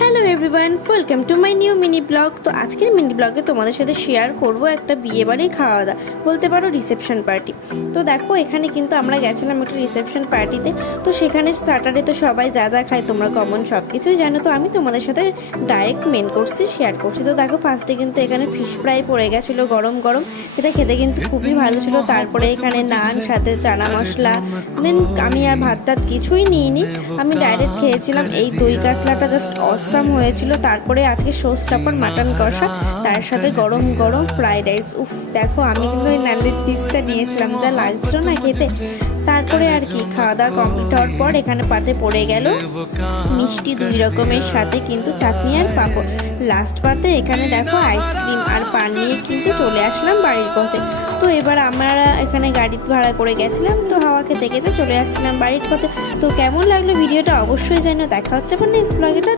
Hello everyone, welcome to my new mini blog. তো আজকের mini ব্লগে তোমাদের সাথে শেয়ার করব একটা বিয়েবাড়ির খাওয়া দাওয়া, বলতে পারো রিসেপশন পার্টি। তো দেখো এখানে কিন্তু আমরা গেছিলাম একটা রিসেপশন পার্টিতে। তো সেখানে স্টার্টারে তো সবাই যা যা খায় তোমরা কমন সব কিছুই জানো। তো আমি তোমাদের সাথে ডাইরেক্ট মেন কোর্সে শেয়ার করছি। তো দেখো ফার্স্টে কিন্তু এখানে ফিশ ফ্রাই পড়ে গেছিলো গরম গরম, সেটা খেতে কিন্তু খুবই ভালো ছিল। তারপরে এখানে নান, সাথে চানা মশলা, দেন আমি আর ভাত টাত কিছুই নিইনি, আমি ডাইরেক্ট খেয়েছিলাম এই দই কাতলাটা, জাস্ট অসাম হয়েছিল। তারপরে আজকে শোস্টাপার মাটন কষা, তার সাথে গরম গরম ফ্রাইড রাইস। উফ দেখো আমি কিন্তু ওই নান্দির পিসটা নিয়েছিলাম, যা লাগছিল না খেতে। তারপরে আর কি খাওয়া দাওয়া কমপ্লিট হওয়ার পর এখানে পাতে পড়ে গেল মিষ্টি 2 রকমের, সাথে কিন্তু চাটনি আর পাঁপড়। লাস্ট পাতে এখানে দেখো আইসক্রিম আর পান নিয়ে কিন্তু চলে আসলাম বাড়ির পথে। তো এবার আমরা এখানে গাড়ি ভাড়া করে গেছিলাম, তো হাওয়া খেতে খেতে চলে আসছিলাম বাড়ির পথে। তো কেমন লাগলো ভিডিওটা অবশ্যই জানিও। দেখা হচ্ছে আবার নেক্সট ব্লগে।